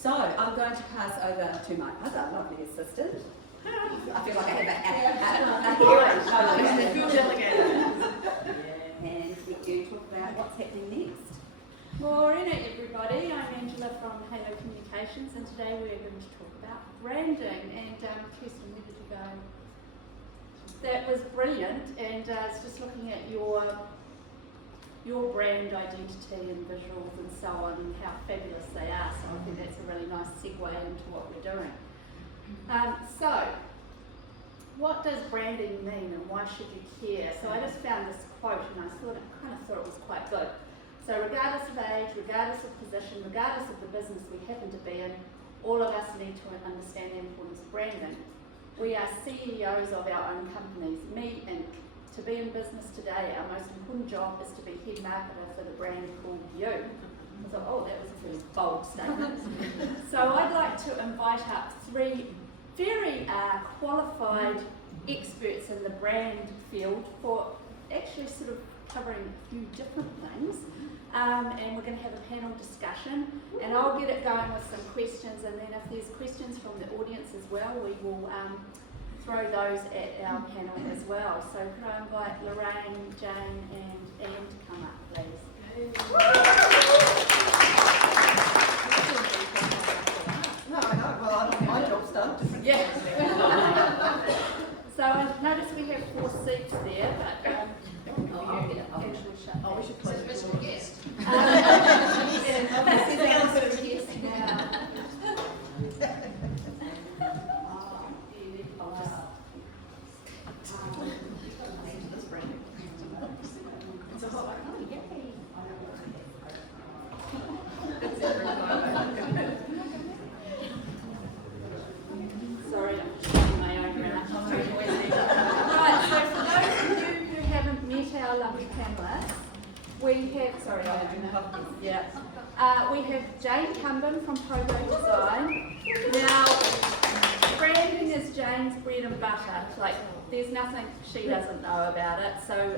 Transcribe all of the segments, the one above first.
So I'm going to pass over to my other lovely assistant. I feel like I have a Feel delegated. And let you talk about what's happening next. Morena everybody, I'm Angela from Halo Communications, and today we're going to talk about branding. And Kirsten, where did you go? That was brilliant, and it's just looking at your brand identity and visuals and so on, and how fabulous they are. So I think that's a really nice segue into what we're doing. So, what does branding mean, and why should you care? So I just found this quote, and I kind of thought it was quite good. So regardless of age, regardless of position, regardless of the business we happen to be in, all of us need to understand the importance of branding. We are CEOs of our own companies. Me Inc. To be in business today, our most important job is to be head marketer for the brand called you. I thought, oh, that was a really bold statement. So I'd like to invite up three very qualified experts in the brand field for actually sort of covering a few different things. And we're going to have a panel discussion, and I'll get it going with some questions, and then if there's questions from the audience as well, we will throw those at our panel as well. So could I invite Lorraine, Jane and Anne to come up, please? No, I know. Well, my job's done. Yeah. So I noticed we have 4 seats there, but actually shut. Oh, we should close the Special door. guest. Sorry, I'm shutting my own mouth. Right, so for those of you who haven't met our lovely panellists, we have, we have Jane Comben from Pogo Design. Now, branding is Jane's bread and butter. Like, there's nothing she doesn't know about it. So,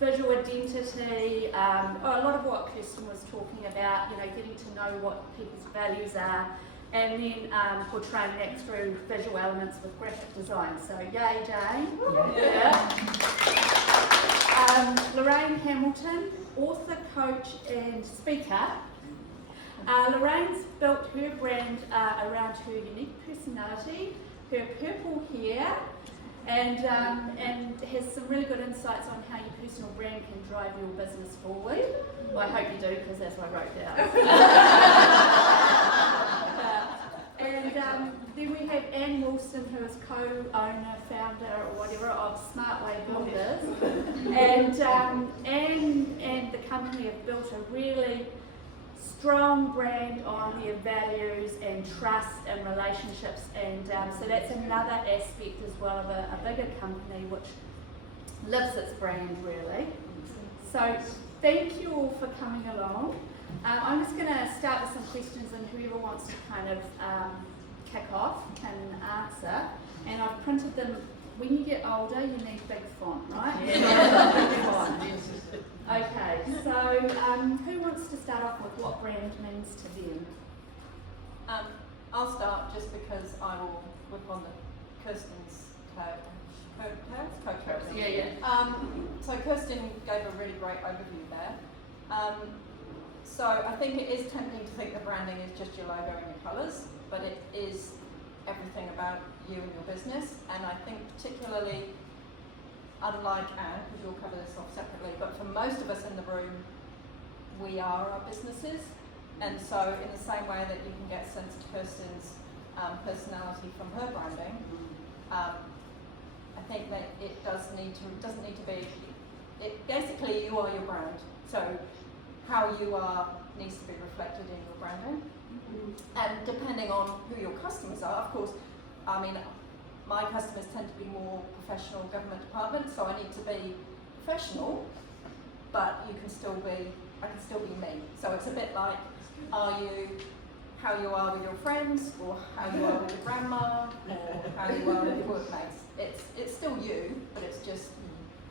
visual identity, a lot of what Kirsten was talking about, you know, getting to know what people's values are, and then portraying that through visual elements with graphic design. So, yay, Jane. Yeah. Lorraine Hamilton, author, coach and speaker. Lorraine's built her brand around her unique personality, her purple hair, and has some really good insights on how your personal brand can drive your business forward. Well, I hope you do, because that's what I wrote down. And then we have Anne Woolston, who is co-owner, founder, or whatever, of SmartWay Builders. And Anne and the company have built a really strong brand on their values and trust and relationships, and so that's another aspect as well of a bigger company which lives its brand really. So thank you all for coming along. I'm just going to start with some questions, and whoever wants to kind of kick off can answer. And I've printed them. When you get older, you need big font, right? Yeah. Big font. Okay, so who wants to start off with what brand means to them? I'll start just because I will whip on the Kirsten's coattails. Yeah. So Kirsten gave a really great overview there. So I think it is tempting to think that branding is just your logo and your colours, but it is everything about you and your business. And I think particularly, unlike Anne, because you'll cover this off separately, but for most of us in the room, we are our businesses. And so in the same way that you can get a sense of Kirsten's personality from her branding, I think that it doesn't need to be, basically you are your brand. So how you are needs to be reflected in your branding. And depending on who your customers are, of course, I mean, my customers tend to be more professional government departments, so I need to be professional, but I can still be me. So it's a bit like, how you are with your friends, or how you are with your grandma, or how you are with your workmates. It's still you, but it's just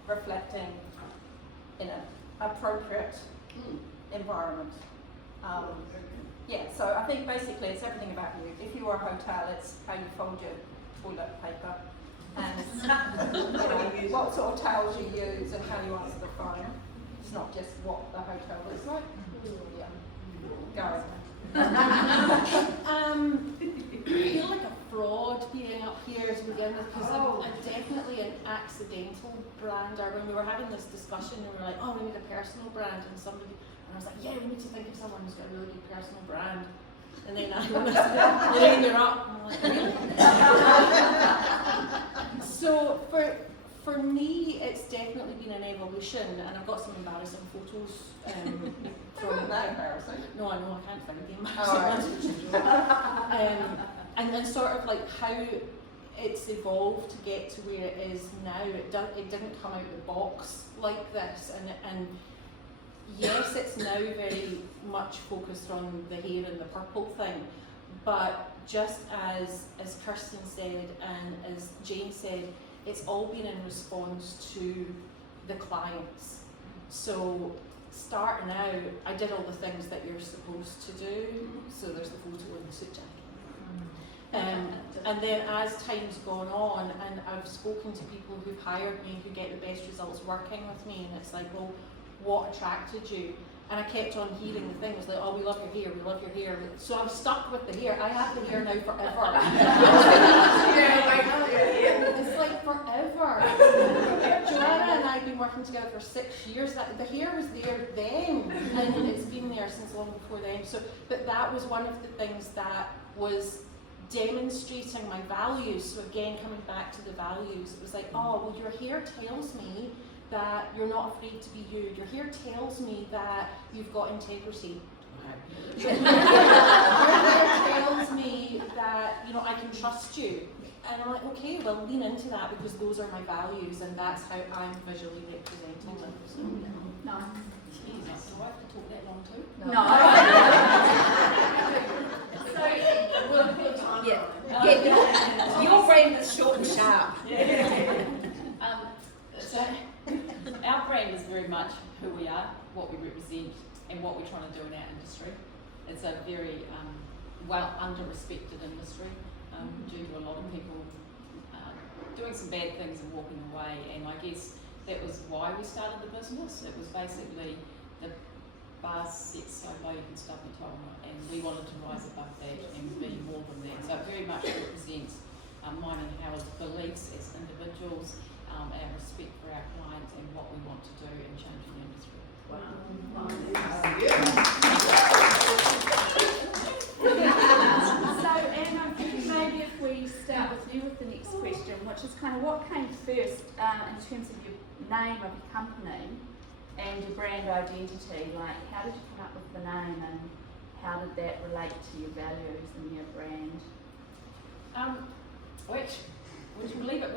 reflecting in an appropriate environment. Yeah, so I think basically it's everything about you. If you are a hotel, it's how you fold your toilet paper and you know, what sort of towels you use and how you answer the phone. It's not just what the hotel looks like. Yeah. I feel like a fraud being up here to begin with, because I'm definitely an accidental brander. When we were having this discussion, we were like, oh, we need a personal brand, and I was like, yeah, we need to think of someone who's got a really good personal brand. And then I was like, Lorraine, you're up. And I'm like, really? So for me, it's definitely been an evolution, and I've got some embarrassing photos from that embarrassing. No, I know, I can't find the embarrassing ones. And then sort of like how it's evolved to get to where it is now. It didn't come out the box like this, and yes, it's now very much focused on the hair and the purple thing, but just as Kirsten said and as Jane said, it's all been in response to the clients. So starting out, I did all the things that you're supposed to do. So there's the photo in the suit jacket. And then as time's gone on, and I've spoken to people who've hired me who get the best results working with me, and it's like, well, what attracted you? And I kept on hearing the things like, oh, we love your hair, we love your hair. So I was stuck with the hair. I have the hair now forever. It's like forever. Joanna and I have been working together for 6 years. The hair was there then, and it's been there since long before then. So, but that was one of the things that was demonstrating my values. So again, coming back to the values, it was like, oh, well, your hair tells me that you're not afraid to be you. Your hair tells me that you've got integrity. Your hair tells me that, you know, I can trust you. And I'm like, okay, well, lean into that, because those are my values, and that's how I'm visually representing them. So, No. Jesus, do I have to talk that long too? No. We'll put time. Yeah. Your brain is short and sharp. So our brand is very much who we are, what we represent, and what we're trying to do in our industry. It's a very well under-respected industry due to a lot of people doing some bad things and walking away, and I guess that was why we started the business. It was basically the bar set so low you can stub your toe on it, and we wanted to rise above that and be more than that. So it very much represents mine and Howard's beliefs as individuals, our respect for our clients, and what we want to do in changing the industry. So Anne, I think maybe if we start with you with the next question, which is kind of what came first in terms of your name of your company and your brand identity. Like, how did you come up with the name, and how did that relate to your values and your brand? Which, would you believe it,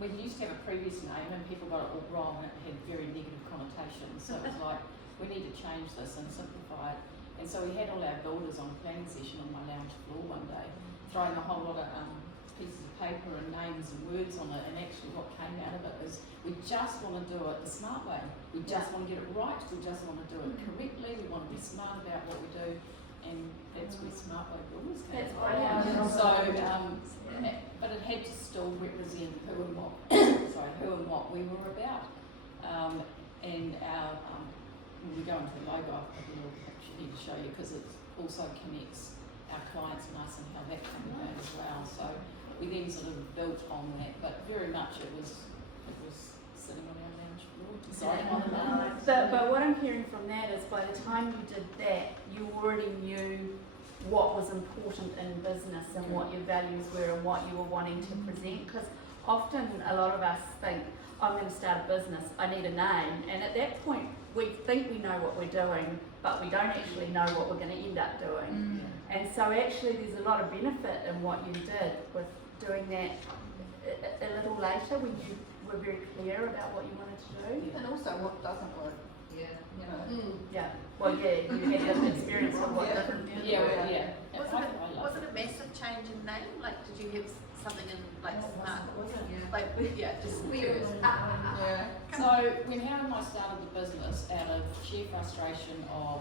we used to have a previous name and people got it all wrong, and it had very negative connotations. So it was like, we need to change this and simplify it. And so we had all our builders on a planning session on my lounge floor one day, throwing a whole lot of pieces of paper and names and words on it, and actually what came out of it is we just want to do it the smart way. We just want to get it right, we just want to do it correctly, we want to be smart about what we do, and that's where SmartWay Builders came from. So, but it had to still represent who and what we were about. And our, when we go into the logo, I've got a little picture here to show you, because it also connects our clients and us and how that came about as well. So we then sort of built on that, but very much it was sitting on our lounge floor, deciding on the name. But what I'm hearing from that is, by the time you did that, you already knew what was important in business and what your values were and what you were wanting to present. Because often a lot of us think, I'm going to start a business, I need a name, and at that point we think we know what we're doing, but we don't actually know what we're going to end up doing. And so actually there's a lot of benefit in what you did with doing that a little later, when you were very clear about what you wanted to do. And also what doesn't work. Yeah. You know. Yeah. Well, yeah, you had that experience of what doesn't work. Yeah. Was it a massive change in name? Like, did you have something in like smart? Like, just curious. So when Howard and I started the business out of sheer frustration of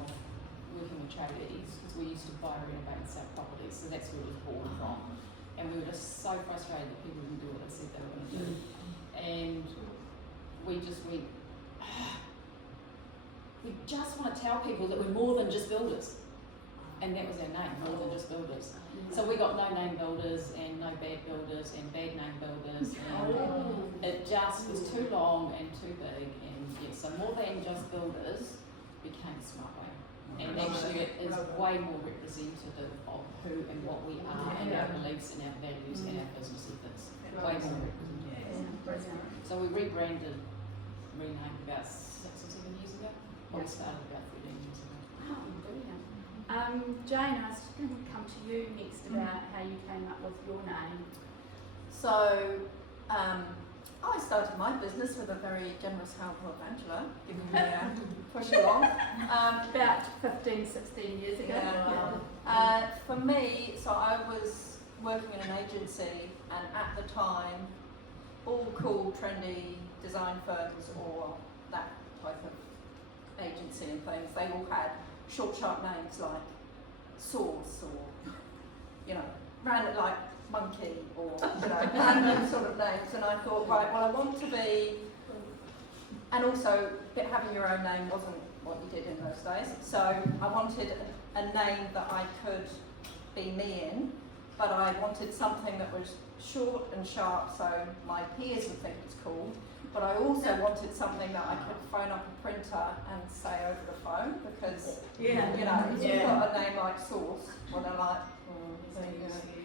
working with charities, because we used to buy, renovate and sell properties, so that's where it was born from. And we were just so frustrated that people didn't do what they said they were going to do. And we just went, we just want to tell people that we're more than just builders. And that was our name, more than just builders. So we got no name builders and no bad builders and bad name builders, and it just was too long and too big, and yeah, so more than just builders became SmartWay. And actually it is way more representative of who and what we are and our beliefs and our values and our business ethics. Way more representative. So we rebranded, renamed about 6 or 7 years ago. Well, we started about 13 years ago. Oh, brilliant. Jane, I was going to come to you next about how you came up with your name. So, I started my business with a very generous help of Angela, giving me a push along. About 15, 16 years ago. For me, so I was working in an agency, and at the time, all cool, trendy design firms or that type of agency and things, they all had short, sharp names like Source or, you know, random like Monkey or, you know, random sort of names. And I thought, right, well, I want to be, and also having your own name wasn't what you did in those days. So I wanted a name that I could be me in, but I wanted something that was short and sharp so my peers would think it's cool. But I also wanted something that I could phone up a printer and say over the phone, because, you know, if you've got a name like Sauce, well, they're like,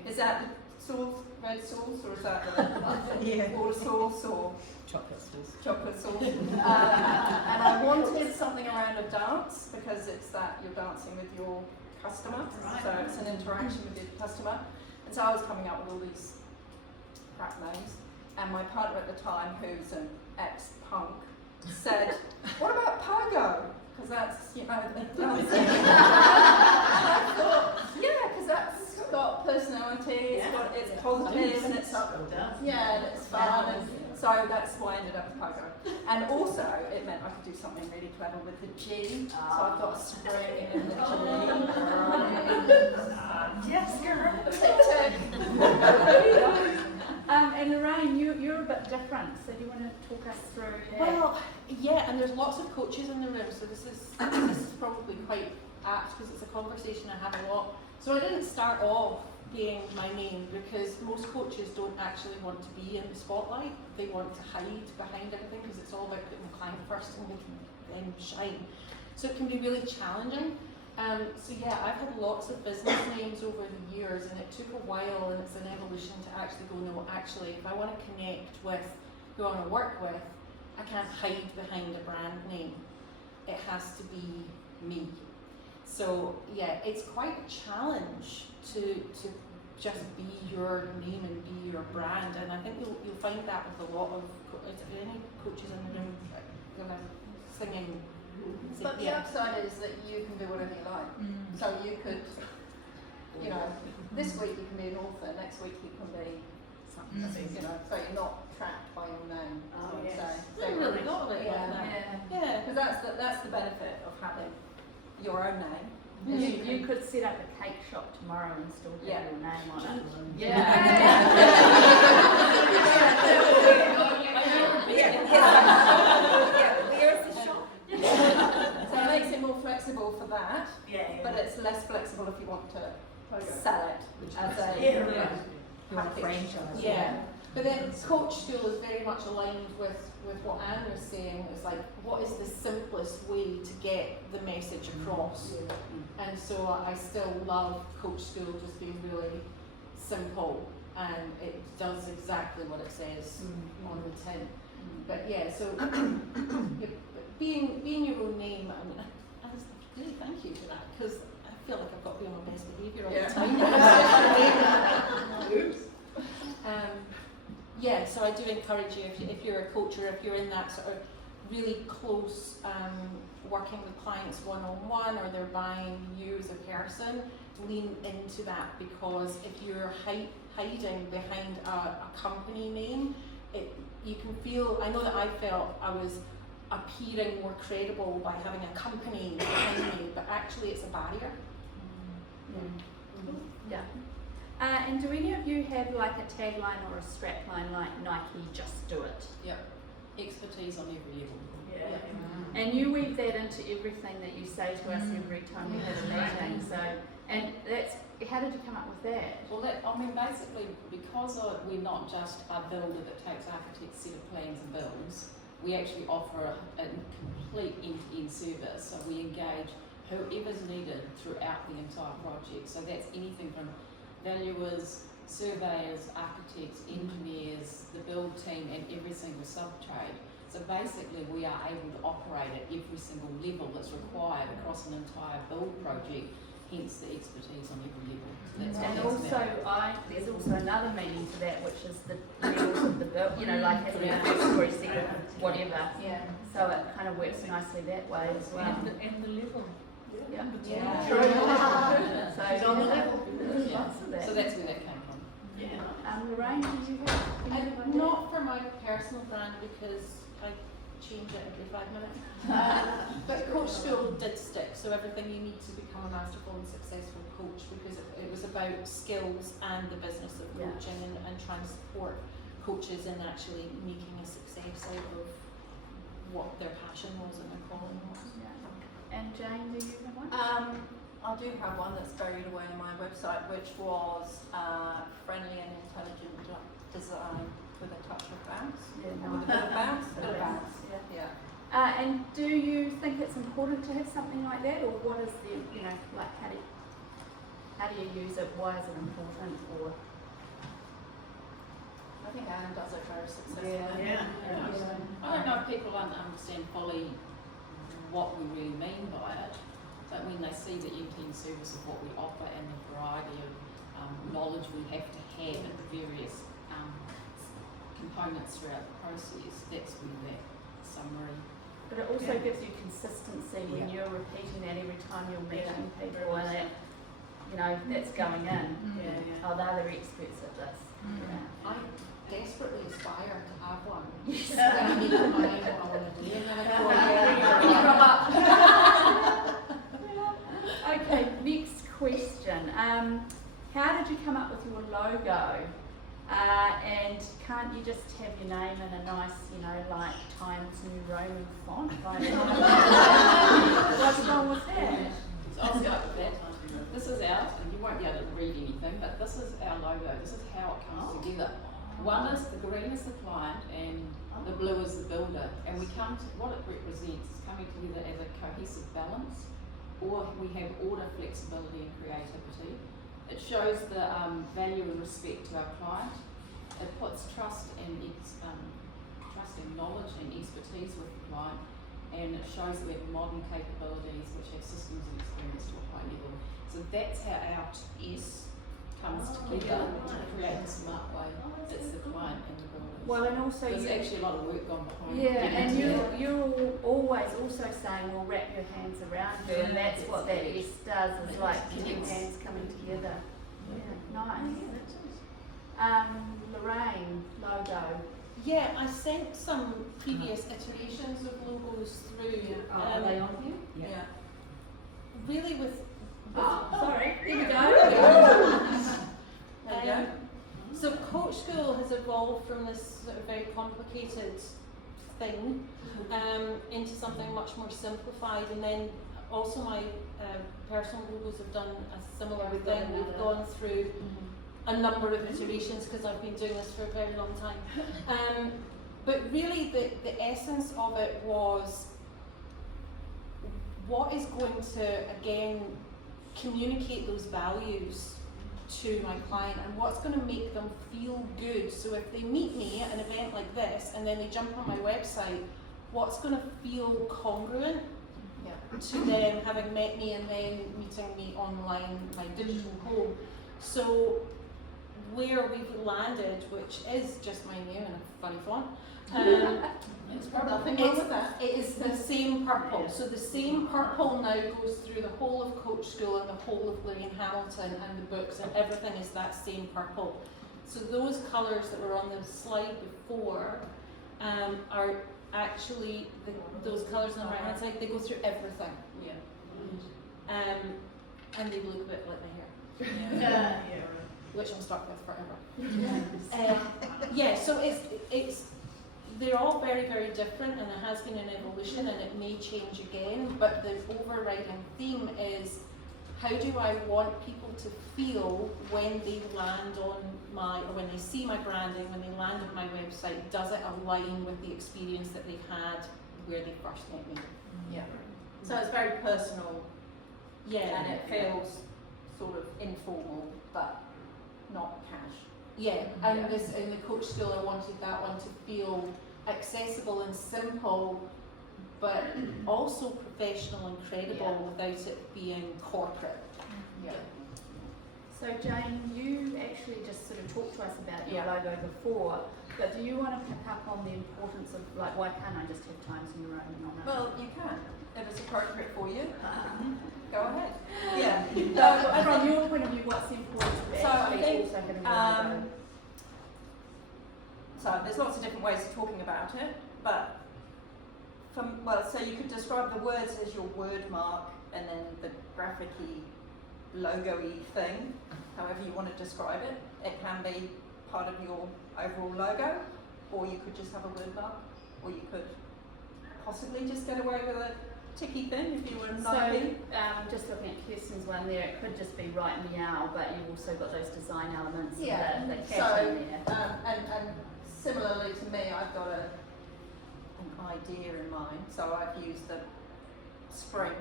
is that the sauce, red sauce, or is that the water sauce, or Chocolate sauce. chocolate sauce? And I wanted something around a dance, because it's that you're dancing with your customer, so it's an interaction with your customer. And so I was coming up with all these crap names. And my partner at the time, who's an ex-punk, said, what about Pogo? Because that's, you know, the dancing. And I thought, yeah, because that's got personality, it's positive, and it's, and it's fun, and so that's why I ended up with Pogo. And also, it meant I could do something really clever with the G, so I've got a spring in the G. Yes, girl. And Lorraine, you're a bit different, so do you want to talk us through that? Well, yeah, and there's lots of coaches in the room, so this is probably quite apt because it's a conversation I have a lot. So I didn't start off being my name because most coaches don't actually want to be in the spotlight. They want to hide behind everything because it's all about putting the client first and making them shine. So it can be really challenging. So yeah, I've had lots of business names over the years, and it took a while, and it's an evolution to actually go, no, actually, if I want to connect with who I want to work with, I can't hide behind a brand name. It has to be me. So yeah, it's quite a challenge to just be your name and be your brand, and I think you'll find that with a lot of, is there any coaches in the room singing? But the upside is that you can do whatever you like. So you could, you know, this week you can be an author, next week you can be something, you know, so you're not trapped by your name. Oh, yes. So Really got it. Yeah. Because that's the benefit of having your own name. You could set up a cake shop tomorrow and still have your name on it. Where's the shop? So it makes it more flexible for that, but it's less flexible if you want to sell it as a franchise. Yeah. But then Coach School is very much aligned with what Anne was saying. It's like, what is the simplest way to get the message across? And so I still love Coach School just being really simple, and it does exactly what it says on the tin. But yeah, so being your own name, I mean, I was really thank you for that, because I feel like I've got to be on my best behaviour all the time. Oops. Yeah, so I do encourage you, if you're a coach or if you're in that sort of really close working with clients one-on-one, or they're buying you as a person, lean into that, because if you're hiding behind a company name, you can feel, I know that I felt I was appearing more credible by having a company behind me, but actually it's a barrier. Yeah. And do any of you have like a tagline or a strapline like Nike, just do it? Yep. Expertise on every level. Yeah. And you weave that into everything that you say to us every time we have a meeting. So, and that's, how did you come up with that? Well, basically, because we're not just a builder that takes architect's set of plans and builds, we actually offer a complete end-to-end service. So we engage whoever's needed throughout the entire project. So that's anything from valuers, surveyors, architects, engineers, the build team, and every single sub-trade. So basically, we are able to operate at every single level that's required across an entire build project, hence the expertise on every level. So that's And what also, there's also another meaning to that, which is the levels of the build, you know, like having a first story, second, whatever. Yeah. So it kind of works nicely that way as well. And the level. Yeah. True. So She's on the level. There's lots of that. So that's where that came from. Lorraine, do you have one? Not for my personal brand because I change it every 5 minutes. But Coach School did stick, so everything you need to become a masterful and successful coach, because it was about skills and the business of coaching and trying to support coaches in actually making a success out of what their passion was and their calling was. And Jane, do you have one? I do have one that's buried away on my website, which was friendly and intelligent design with a touch of bounce. Yeah, With a bit of bounce, bit of bounce. Yeah. Yeah. And do you think it's important to have something like that, or what is the, you know, like how do you use it? Why is it important? Or I think Anne does it very successfully. I don't know if people understand fully what we really mean by it, but when they see the end-to-end service of what we offer and the variety of knowledge we have to have in the various components throughout the process, that's where that summary. but it also gives you consistency when you're repeating that every time you're meeting people, and that, you know, that's going in. Oh, they're the experts at this. I desperately aspire to have one. Yes. I need to find out what I want to do, and then Okay, next question. How did you come up with your logo? And can't you just have your name in a nice, you know, like Times New Roman font? What's wrong with that? So I'll start with that. This is ours, and you won't be able to read anything, but this is our logo. This is how it comes together. One is the green is the client, and the blue is the builder. And we come to what it represents is coming together as a cohesive balance, or we have order, flexibility, and creativity. It shows the value and respect to our client. It puts trust and knowledge and expertise with the client, and it shows that we have modern capabilities which have systems and experience to a high level. So that's how our S comes together to create the smart way. It's the client and the builders. Well, and also there's actually a lot of work gone behind. and you're always also saying, well, wrap your hands around her, and that's what that S does, is like your hands coming together. Nice. Lorraine, logo. yeah, I sent some previous iterations of logos through. Are they on here? Yeah. Really with. Oh, sorry. Here we go. So Coach School has evolved from this sort of very complicated thing into something much more simplified, and then also my personal logos have done a similar thing. We've gone through a number of iterations because I've been doing this for a very long time. But really the essence of it was what is going to, again, communicate those values to my client, and what's going to make them feel good. So if they meet me at an event like this and then they jump on my website, what's going to feel congruent to them having met me and then meeting me online, my digital home. So where we've landed, which is just my name in a funny font, Nothing wrong with that. it is the same purple. So the same purple now goes through the whole of Coach School and the whole of Lorraine Hamilton and the books, and everything is that same purple. So those colours that were on the slide before are actually those colours on the right hand side, they go through everything. Yeah. And they look a bit like my hair, Yeah. which I'm stuck with forever. Yeah, so it's they're all very, very different, and it has been an evolution, and it may change again, but the overriding theme is, how do I want people to feel when they land on or when they see my branding, when they land on my website? Does it align with the experience that they've had where they first met me? Yeah. So it's very personal, Yeah. and it feels sort of informal, but not cash. Yeah, and in the coach school, I wanted that one to feel accessible and simple, but also professional and credible without it being corporate. Yeah. So Jane, you actually just sort of talked to us about your Yeah. logo before, but do you want to pick up on the importance of, like, why can't I just have Times New Roman on it? Well, you can, if it's appropriate for you. Go ahead. Yeah. No, I from think- your point of view, what's important to So I actually think, also having a logo? So there's lots of different ways of talking about it, but so you could describe the words as your word mark, and then the graphic-y, logo-y thing, however you want to describe it. It can be part of your overall logo, or you could just have a word mark, or you could possibly just get away with a ticky thing if you were Nike. So, just looking at Kirsten's one there, it could just be right meow, but you've also got those design elements Yeah. that catch So, in there. and similarly to me, I've got an idea in mind. So I've used the spring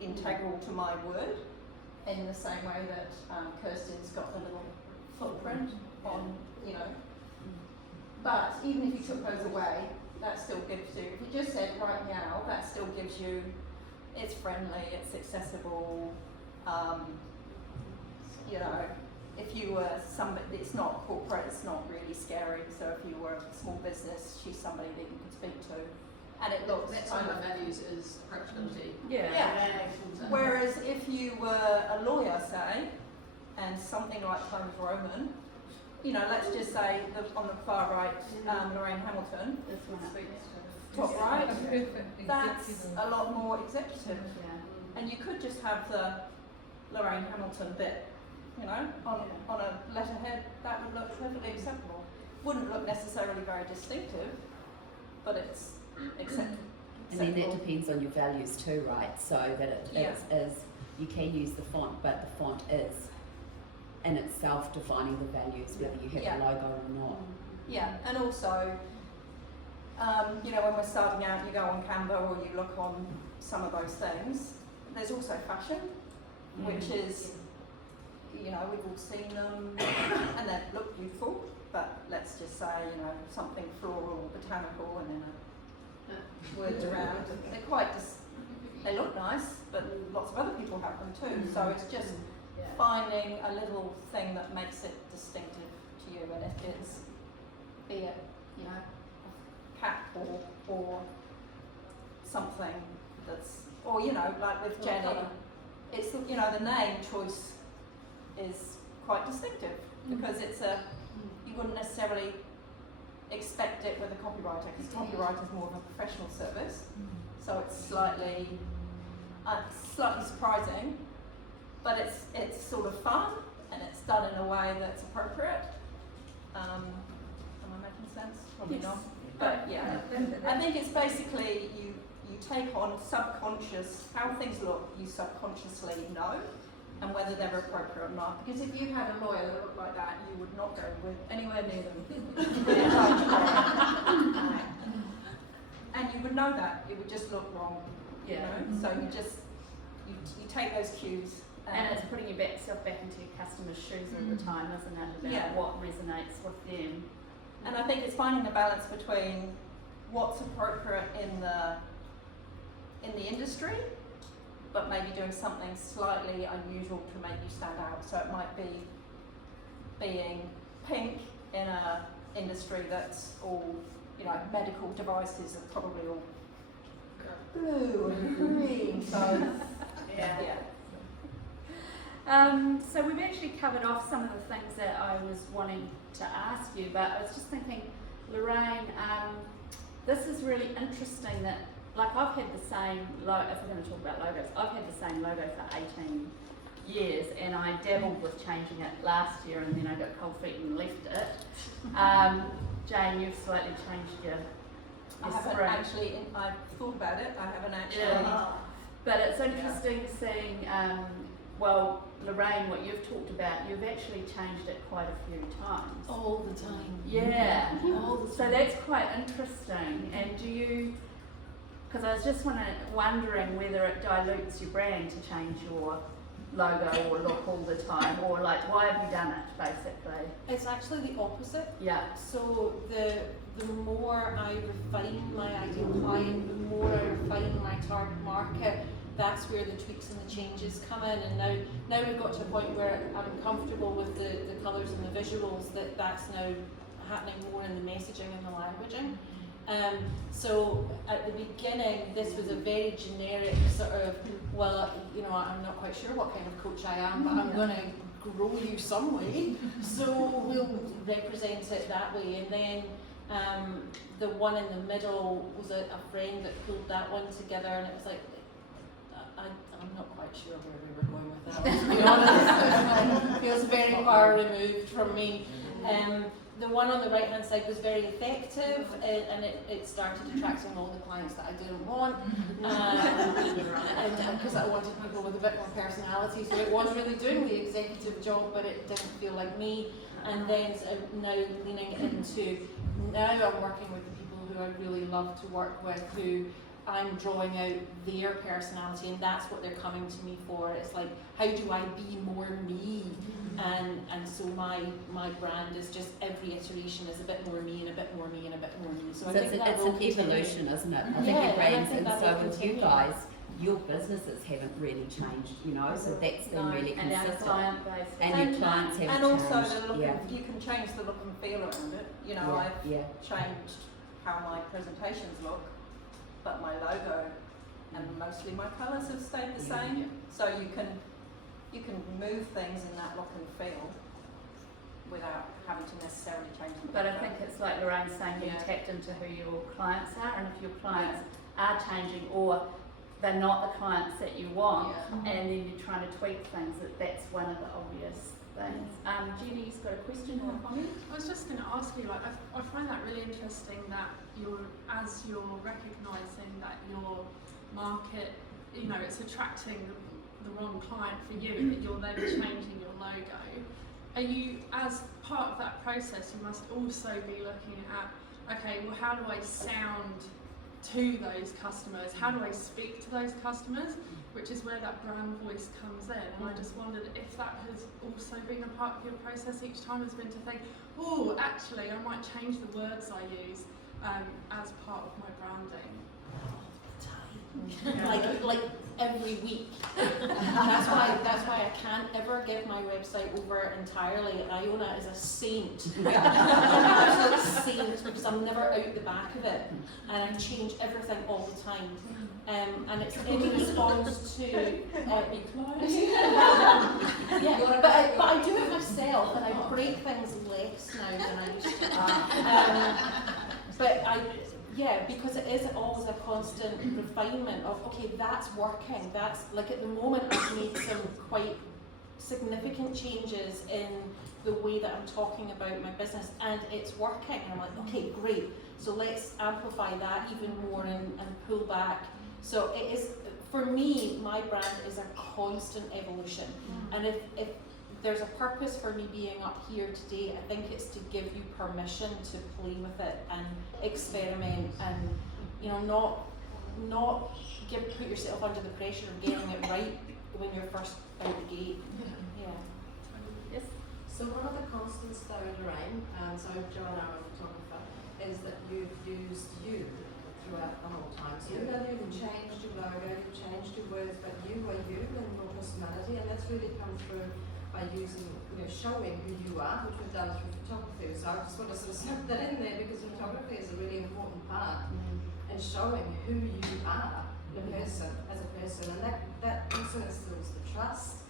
integral to my word, in the same way that Kirsten's got the little footprint on, But even if you took those away, that still gives you, if you just said right now, that still gives you, it's friendly, it's accessible, if you were somebody, it's not corporate, it's not really scary, so if you were a small business, she's somebody that you could speak to. And it looks That's one of my values is approachability. Yeah. Whereas if you were a lawyer, say, and something like Times Roman, let's just say on the far right, Lorraine Hamilton, This one. top right, that's a lot more executive. Yeah. And you could just have the Lorraine Hamilton bit, on a letterhead, that would look perfectly acceptable. Wouldn't look necessarily very distinctive, but it's acceptable. And then that depends on your values too, right? So that it is, you can use the font, but the font is in itself defining the values, whether you have a logo or not. Yeah, and also, when we're starting out, you go on Canva or you look on some of those things. There's also fashion, which is, we've all seen them, and they look beautiful. But let's just say, something floral, botanical, and then words around. They're quite they look nice, but lots of other people have them too. So it's just finding a little thing that makes it distinctive to you, and if it's, be it, a cap or something that's, or like with Jenny, it's the name choice is quite distinctive because it's you wouldn't necessarily expect it with a copywriter, because copywriter is more of a professional service, so it's slightly surprising, but it's sort of fun and it's done in a way that's appropriate. Am I making sense? Probably not. But yeah, I think it's basically you take on subconscious, how things look, you subconsciously know, and whether they're appropriate or not. Because if you had a lawyer that looked like that, you would not go with anywhere near them. And you would know that, it would just look wrong. So you take those cues. And it's putting yourself back into your customer's shoes all the time, isn't it? About what resonates with them. And I think it's finding the balance between what's appropriate in the industry, but maybe doing something slightly unusual to make you stand out. So it might be being pink in a industry that's all, medical devices are probably all blue and green. So So we've actually covered off some of the things that I was wanting to ask you, but I was just thinking, Lorraine, this is really interesting that, like, I've had the same logo, if we're going to talk about logos, I've had the same logo for 18 years, and I dabbled with changing it last year, and then I got cold feet and left it. Jane, you've slightly changed your I haven't spring. actually, I've thought about it, I haven't actually. Yeah. But it's interesting seeing, well, Lorraine, what you've talked about, you've actually changed it quite a few times. All the time. Yeah. All the So time. that's quite interesting. And do you, because I was just wondering whether it dilutes your brand to change your logo or look all the time, or like, why have you done it, basically? It's actually the opposite. Yeah. So the more I refine my ideal client, the more I refine my target market, that's where the tweaks and the changes come in. And now we've got to a point where I'm comfortable with the colours and the visuals, that's now happening more in the messaging and the languaging. So at the beginning, this was a very generic sort of, well, you know, I'm not quite sure what kind of coach I am, but I'm going to grow you some way, so we'll represent it that way. And then the one in the middle was a friend that pulled that one together, and it was like, I'm not quite sure where we were going with that, to be honest. It feels very far removed from me. The one on the right hand side was very effective, and it started attracting all the clients that I didn't want, and because I wanted people with a bit more personality, so it was really doing the executive job, but it didn't feel like me. And then now leaning into, now I'm working with the people who I really love to work with, who I'm drawing out their personality, and that's what they're coming to me for. It's like, how do I be more me? And so my brand is just, every iteration is a bit more me and a bit more me and a bit more me. So I think it's that an will continue. evolution, isn't it? I think Yeah, your and I brands, think and that so will with you continue. guys, your businesses haven't really changed, you know, so that's been really and our consistent. client base. And your clients haven't And also changed. the look, Yeah. you can change the look and feel around it. You know, Yeah, I've yeah. changed how my presentations look, but my logo and mostly my colours have stayed the Yeah. same. So you can move things in that look and feel without having to necessarily change the But I logo. think it's like Lorraine's saying, being Yeah. tapped into who your clients are, and if your clients are changing or they're not the clients that you want, Yeah. and then you're trying to tweak things, that's one of the obvious things. Jenny's got a question or a comment? I was just going to ask you, like, I find that really interesting that as you're recognising that your market, you know, it's attracting the wrong client for you, and that you're then changing your logo. Are you, as part of that process, you must also be looking at, okay, well, how do I sound to those customers? How do I speak to those customers? Which is where that brand voice comes in. And I just wondered if that has also been a part of your process each time, has been to think, oh, actually, I might change the words I use as part of my branding. Like every week. That's why I can't ever give my website over entirely. Iona is a saint. An absolute saint, because I'm never out the back of it, and I change everything all the time. And it's in response to yeah, but I do it myself, and I break things less now than I used to. Yeah, because it is always a constant refinement of, okay, that's working. That's, like, at the moment I've made some quite significant changes in the way that I'm talking about my business, and it's working. And I'm like, okay, great. So let's amplify that even more and pull back. So it is, for me, my brand is a constant evolution. And if there's a purpose for me being up here today, I think it's to give you permission to play with it and experiment, and, you know, not put yourself under the pressure of getting it right when you're first out the gate. Yeah. Yes. So one of the constants though, Lorraine, so Joanne, our photographer, is that you've used you throughout the whole time. So even though you've changed your logo, you've changed your words, but you are you and your personality, and that's really come through by using, you know, showing who you are, which we've done through photography. So I just want to sort of slip that in there, because photography is a really important part in showing who you are as a person, and that also instills the trust,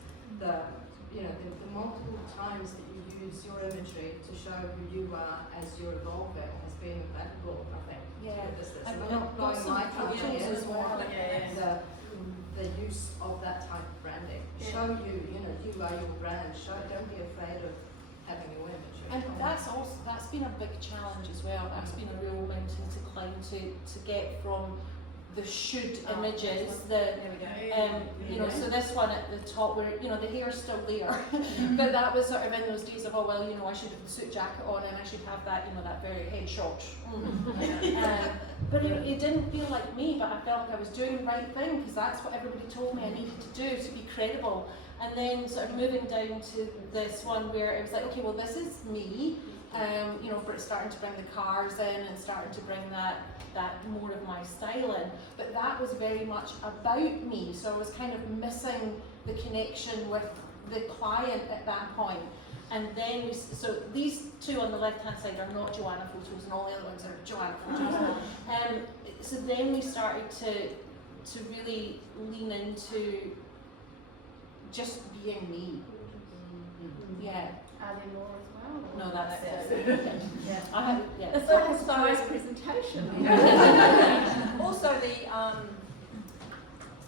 the multiple times that you use your imagery to show who you are as you're evolving has been valuable, I think, Yeah. to your business. And I'm not blowing lots of my trumpet tools here, as it's more well. the use of that type of branding. Yeah. Show you are your brand. Don't be afraid of having your image. And that's been a big challenge as well. That's been a real mountain to climb to get from the should images, There we go. so this one at the top where, the hair's still there, but that was sort of in those days of, I should have the suit jacket on and I should have that, that very headshot. But it didn't feel like me, but I felt like I was doing the right thing because that's what everybody told me I needed to do to be credible. And then sort of moving down to this one where it was like, okay, well this is me, starting to bring the cars in and starting to bring that more of my style in. But that was very much about me, so I was kind of missing the connection with the client at that point. And then so these two on the left hand side are not Joanna photos, and all the other ones are Joanna photos. So then we started to really lean into just being me. Yeah. Are there more as well? No, that's it. Yeah. I have, yeah. It's like a surprise presentation. Also,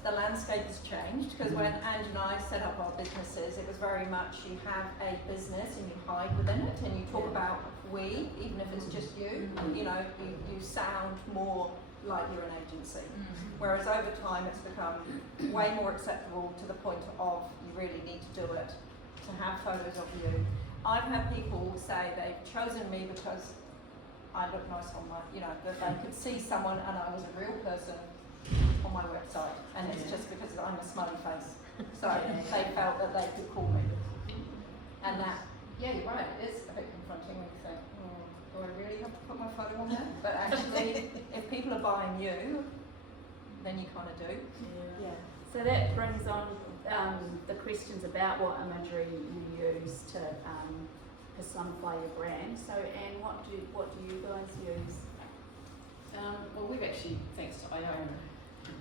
the landscape has changed because when Ange and I set up our businesses, it was very much you have a business and you hide within it and you talk about we, even if it's just you. You sound more like you're an agency. Whereas over time, it's become way more acceptable to the point of you really need to do it, to have photos of you. I've had people say they've chosen me because I look nice on my, that they could see someone and I was a real person on my website, and it's just because I'm a smiley face. So they felt that they could call me. And that, you're right, it is a bit confronting when you think, do I really have to put my photo on there? But actually, if people are buying you, then you kind of do. Yeah. So that brings on the questions about what imagery you use to personify your brand. So, Anne, what do you guys use? Well, we've actually, thanks to Ione,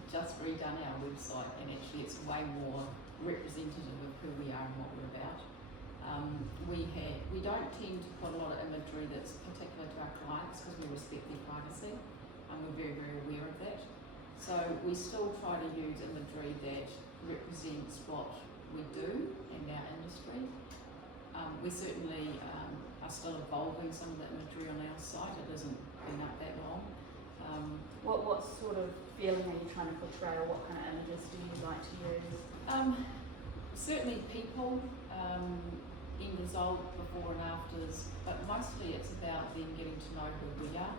just redone our website, and actually it's way more representative of who we are and what we're about. We don't tend to put a lot of imagery that's particular to our clients because we respect their privacy, and we're very, very aware of that. So we still try to use imagery that represents what we do in our industry. We certainly are still evolving some of the imagery on our site. It hasn't been up that long. What sort of feeling are you trying to portray, or what kind of images do you like to use? Certainly people, end result, before and afters, but mostly it's about them getting to know who we are.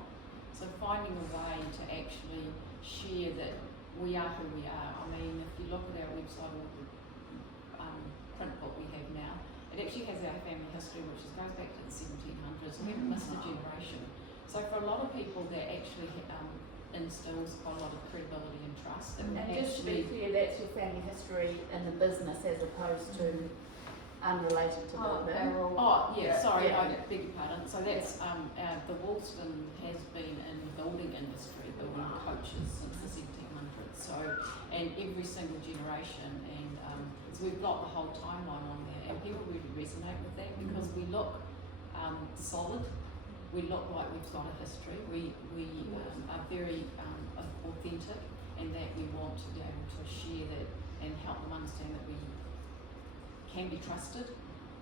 So finding a way to actually share that we are who we are. I mean, if you look at our website or the print book we have now, it actually has our family history, which goes back to the 1700s. We haven't missed a generation. So for a lot of people, that actually instills quite a lot of credibility and trust. And just to be clear, that's your family history in the business as opposed to unrelated to the payroll. Sorry, Yeah. I beg your pardon. So that's the Woolston has been in the building industry, building coaches since the 1700s. So, and every single generation, and so we've got the whole timeline on there, and people really resonate with that because we look solid. We look like we've got a history. We are very authentic, and that we want to be able to share that and help them understand that we can be trusted,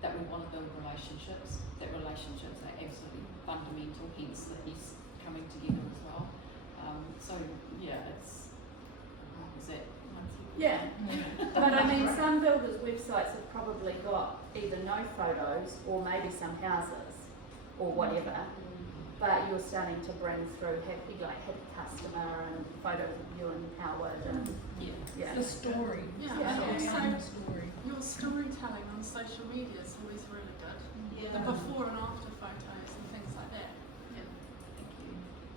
that we want to build relationships, that relationships are absolutely fundamental, hence the piece coming together as well. Is that Yeah, but I mean, some builders' websites have probably got either no photos or maybe some houses or whatever. But you're starting to bring through happy customer and photos of you and Howard and The story. Yeah. Also, your storytelling on social media is always really good. The before and after photos and things like that.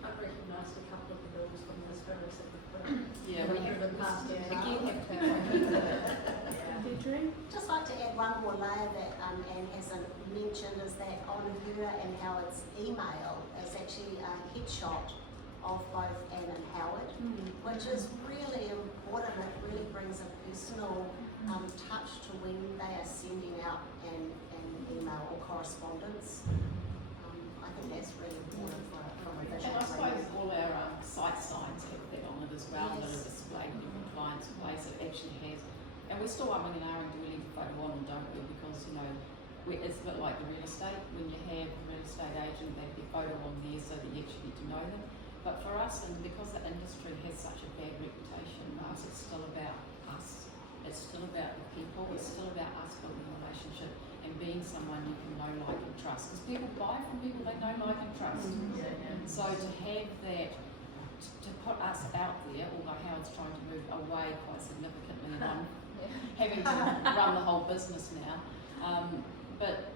I've recognised a couple of the builders from those photos that we've put up. Yeah, we have the past year. again have to be Deirdre? Just like to add one more layer that Anne hasn't mentioned is that on her and Howard's email is actually a headshot of both Anne and Howard, which is really important. It really brings a personal touch to when they are sending out an email or correspondence. I think that's really important from a visual. And I suppose all our site signs have that on it as well, that are displayed in different clients' place. It actually has, and we're still umming and ahhing, do we leave the photo on or don't we? Because it's a bit like the real estate. When you have a real estate agent, they have their photo on there so that you actually get to know them. But for us, and because the industry has such a bad reputation, Mars, it's still about us. It's still about the people. It's still about us building a relationship and being someone you can know, like and trust. Because people buy from people they know, like and trust. So to have that, to put us out there, although Howard's trying to move away quite significantly and I'm having to run the whole business now. But,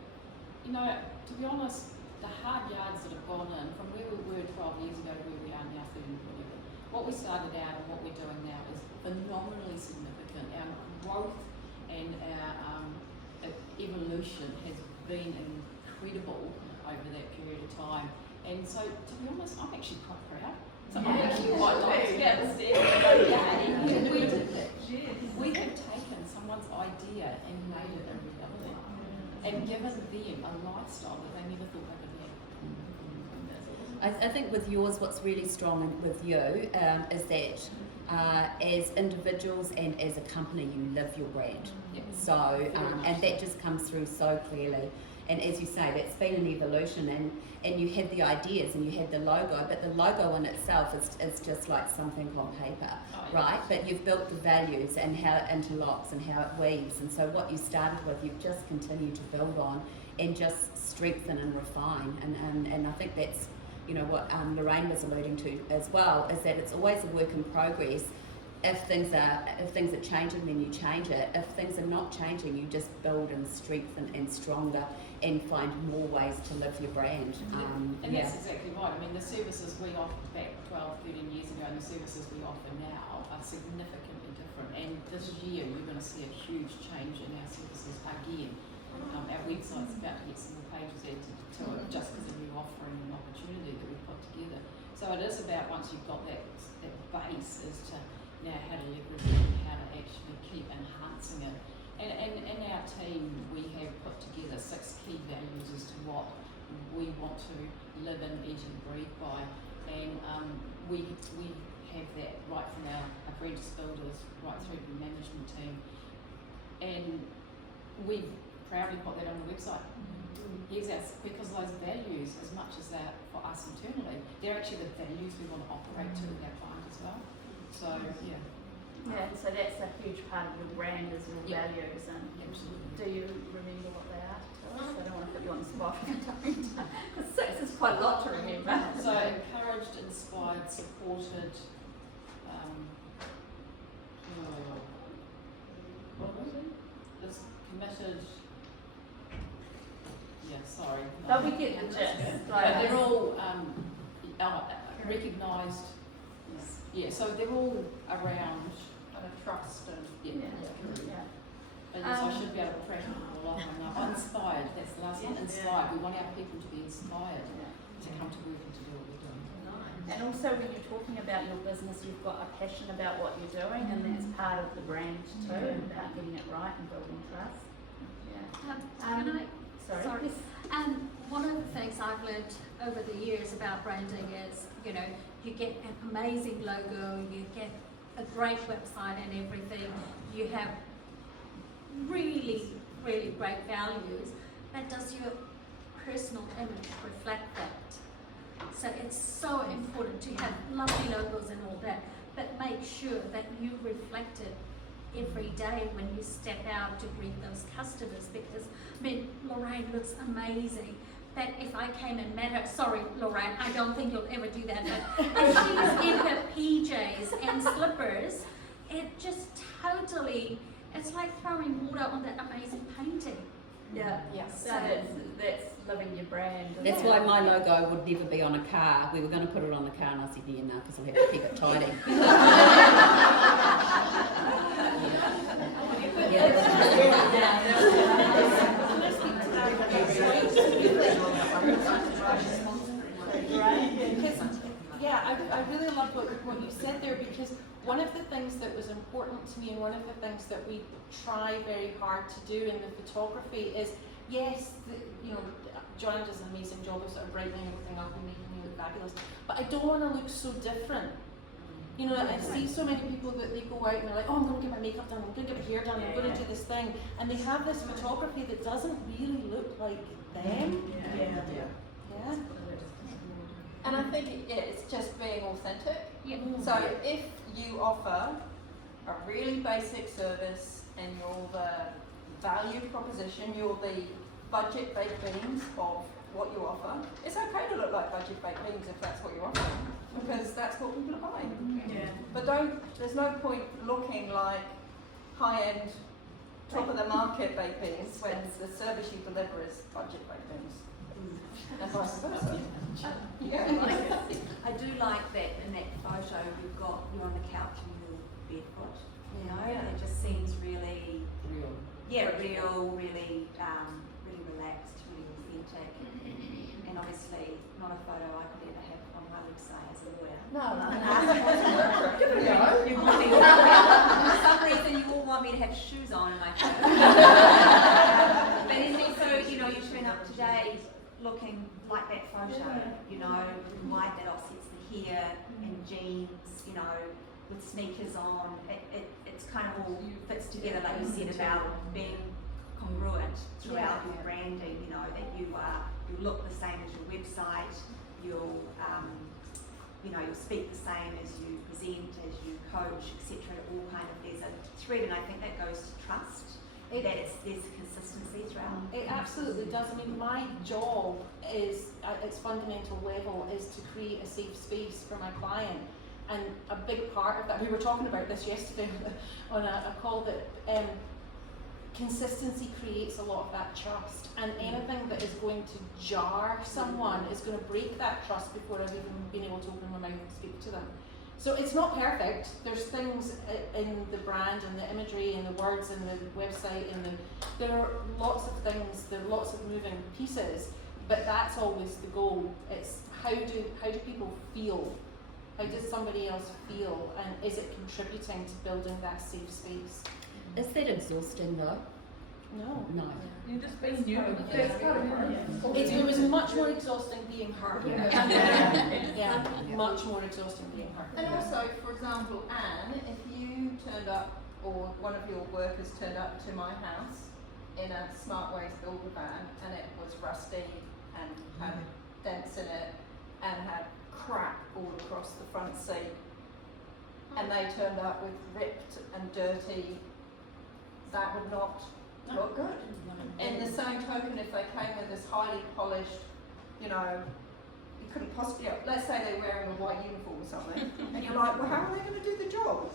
to be honest, the hard yards that have gone in, from where we were 12 years ago to where we are now, 13, whatever, what we started out and what we're doing now is phenomenally significant. Our growth and our evolution has been incredible over that period of time. And so, to be honest, I'm actually quite proud. So I actually quite like to get upstairs. We did that. We have taken someone's idea and made it a reality and given them a lifestyle that they never thought they could have. I think with yours, what's really strong with you is that as individuals and as a company, you live your brand. So, and that just comes through so clearly. And as you say, that's been an evolution, and you had the ideas and you had the logo, but the logo in itself is just like something on paper, right? But you've built the values and how it interlocks and how it weaves, and so what you started with, you've just continued to build on and just strengthen and refine, and I think that's what Lorraine was alluding to as well, is that it's always a work in progress. If things are changing, then you change it. If things are not changing, you just build and strengthen and stronger and find more ways to live your brand. That's exactly right. I mean, the services we offered back 12, 13 years ago and the services we offer now are significantly different. And this year, you're going to see a huge change in our services again. Our website's about to get some more pages added to it just as a new offering and opportunity that we've put together. So it is about, once you've got that base, is to now how to leverage it and how to actually keep enhancing it. And in our team, we have put together 6 key values as to what we want to live and eat and breathe by. And we have that right from our apprentice builders right through to the management team. And we proudly put that on the website. Here's our, because those values, as much as they're for us internally, they're actually the values we want to operate to with our client as well. So, and so that's a huge part of your brand is your values, and do you remember what they are? I don't want to put you on the spot if you don't. Because it's quite a lot to remember. So encouraged, inspired, supported, is committed. Sorry. But we get the gist. But they're all recognised. So they're all around trust and And so I should be able to press them all off. Inspired. That's the last one. Inspired. We want our people to be inspired to come to work and to do what we're doing. And also, when you're talking about your business, you've got a passion about what you're doing, and that's part of the brand too, about getting it right and building trust. Can I? Sorry. One of the things I've learned over the years about branding is, you get an amazing logo, you get a great website and everything, you have really, really great values, but does your personal image reflect that? So it's so important to have lovely logos and all that, but make sure that you reflect it every day when you step out to greet those customers, because Lorraine looks amazing, but if I came and met her, sorry Lorraine, I don't think you'll ever do that, but if she was in her PJs and slippers, it just totally, it's like throwing water on that amazing painting. So that's living your brand. That's why my logo would never be on a car. We were going to put it on the car, and I said, no, because I'll have to keep it tidy. I really love what you you've said there, because one of the things that was important to me and one of the things that we try very hard to do in the photography is, yes, Joanna does an amazing job of sort of brightening everything up and making me look fabulous, but I don't want to look so different. You know, I see so many people that they go out and they're like, oh, I'm going to get my makeup done, I'm going to get my hair done, I'm going to do this thing, and they have this photography that doesn't really look like them. Yeah. And I think it's just being authentic. Yeah. So if you offer a really basic service and you're the value proposition, you're the budget baked beans of what you offer, it's okay to look like budget baked beans if that's what you're offering, because that's what people are buying. Yeah. But there's no point looking like high-end, top of the market baked beans when the service you deliver is budget baked beans. And vice versa. Yeah. I do like that in that photo you've got you on the couch and you're barefoot. You know, and it just seems really Real. real, really really relaxed, really authentic. And obviously not a photo I could ever have on my website as a lawyer. For some reason you all want me to have shoes on in my photo. But then also, you turn up today looking like that photo, with wide that offsets the hair and jeans, with sneakers on. It's kind of all fits together, like you said, about being congruent throughout your branding, that you look the same as your website, you'll speak the same as you present, as you coach, etc. It all kind of, there's a thread, and I think that goes to trust. There's consistency throughout. It absolutely does. I mean, my job is, at its fundamental level, is to create a safe space for my client. And a big part of that, we were talking about this yesterday on a call, that consistency creates a lot of that trust. And anything that is going to jar someone is going to break that trust before I've even been able to open my mouth and speak to them. So it's not perfect. There's things in the brand and the imagery and the words and the website and there are lots of things, there are lots of moving pieces, but that's always the goal. It's how do people feel? How does somebody else feel, and is it contributing to building that safe space? Is that exhausting though? No. No. You just being new. It was much more exhausting being her. Yeah, much more exhausting being her. And also, for example, Anne, if you turned up, or one of your workers turned up to my house in a SmartWay Builder van, and it was rusty and had dents in it and had crap all across the front seat, and they turned up with ripped and dirty, that would not look good. In the same token, if they came with this highly polished, you couldn't possibly, let's say they're wearing a white uniform or something, and you're like, well, how are they going to do the job?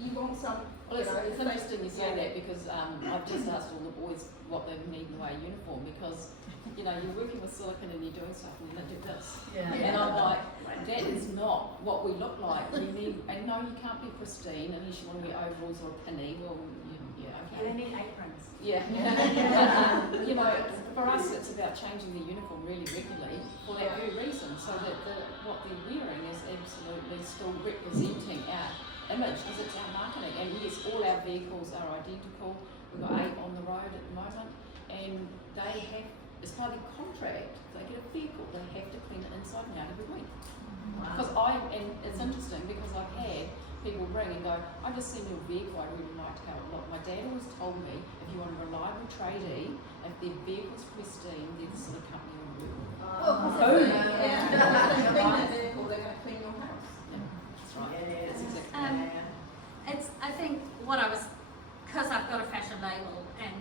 You want some. Well, it's interesting you say that, because I've just asked all the boys what they need in the way of uniform, because you're working with silicone and you're doing stuff and then they do this. And I'm like, that is not what we look like. We need, and no, you can't be pristine unless you want to wear overalls or a pinny. Well, okay. They need aprons. Yeah. For us it's about changing the uniform really regularly for that very reason, so that what they're wearing is absolutely still representing our image, because it's our marketing. And yes, all our vehicles are identical. We've got 8 on the road at the moment, and they have, as part of their contract, they get a vehicle, they have to clean it inside and out every week. Because and it's interesting, because I've had people ring and go, I've just seen your vehicle, I really liked how it looked. My dad always told me, if you want a reliable tradie, if their vehicle's pristine, they're the sort of company you want to work with. Well, because if they clean their vehicle, they're going to clean your house. That's right. That's exactly I think because I've got a fashion label, and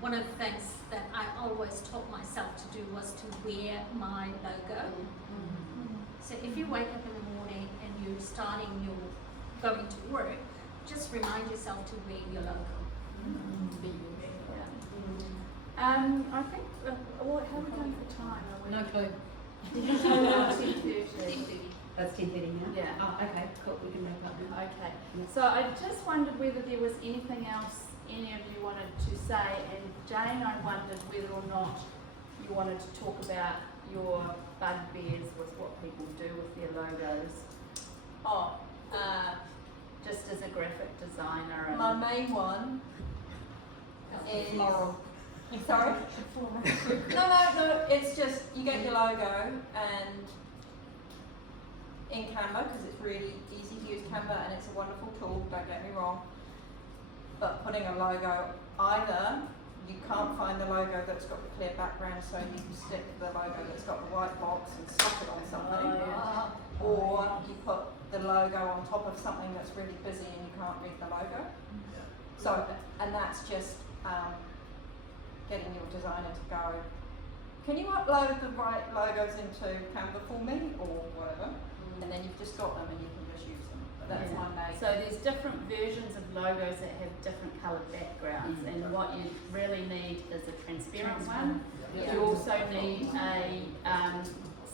one of the things that I always taught myself to do was to wear my logo. So if you wake up in the morning and you're going to work, just remind yourself to wear your logo. I think, how are we going for time? No clue. 10:30. That's 10:30 now? Yeah. Oh, okay, cool, we can wrap up now. Okay. So I just wondered whether there was anything else any of you wanted to say, and Jane, I wondered whether or not you wanted to talk about your bugbears with what people do with their logos, Oh, just as a graphic designer? And my main one is floral. Sorry? No, it's just you get your logo and in Canva, because it's really easy to use Canva and it's a wonderful tool, don't get me wrong. But putting a logo, either you can't find the logo that's got the clear background, so you can stick the logo that's got the white box and stick it on something. Or you put the logo on top of something that's really busy and you can't read the logo. So, and that's just getting your designer to go, can you upload the right logos into Canva for me, or whatever, and then you've just got them and you can just use them. But that's my main. so there's different versions of logos that have different coloured backgrounds, and what you really need is a transparent one. Yeah. You also need a,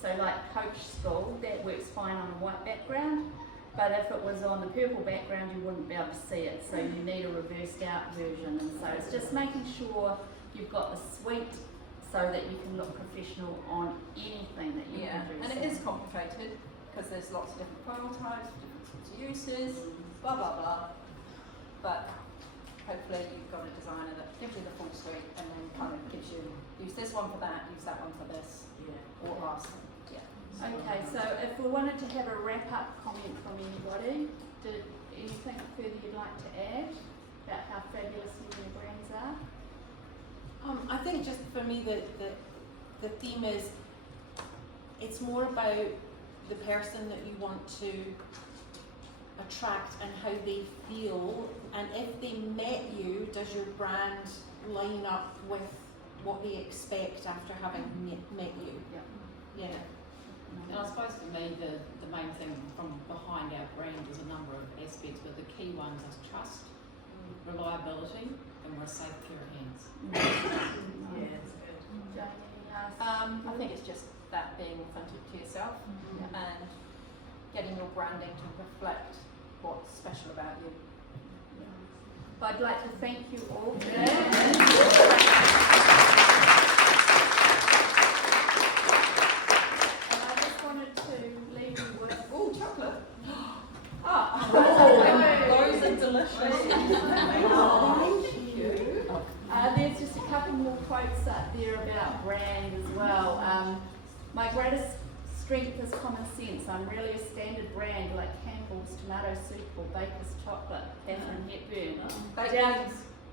so like Coach School, that works fine on a white background, but if it was on the purple background you wouldn't be able to see it, so you need a reversed out version, and so it's just making sure you've got the suite so that you can look professional on anything that you produce. And it is complicated because there's lots of different file types, different sorts of uses, blah blah blah. But hopefully you've got a designer that gives you the full suite and then kind of gives you, use this one for that, use that one for this, or ask. Okay, so if we wanted to have a wrap-up comment from anybody, anything further you'd like to add about how fabulous your brands are? I think just for me the theme is, it's more about the person that you want to attract and how they feel, and if they met you, does your brand line up with what they expect after having met you? Yeah. And I suppose for me, the main thing from behind our brand is a number of aspects, but the key ones are trust, reliability, and we're a safe pair of hands. Yeah, it's good. Jamie, I think it's just that being authentic to yourself and getting your branding to reflect what's special about you. I'd like to thank you all. Chocolate. Those are delicious. There's just a couple more quotes up there about brand as well. My greatest strength is common sense. I'm really a standard brand like Campbell's tomato soup or Baker's chocolate, Catherine Hepburn.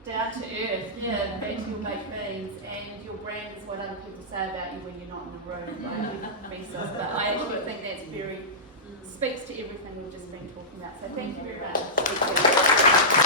Down to earth, back to your baked beans, and your brand is what other people say about you when you're not in the room. But I actually think that's very speaks to everything we've just been talking about. So thank you very much.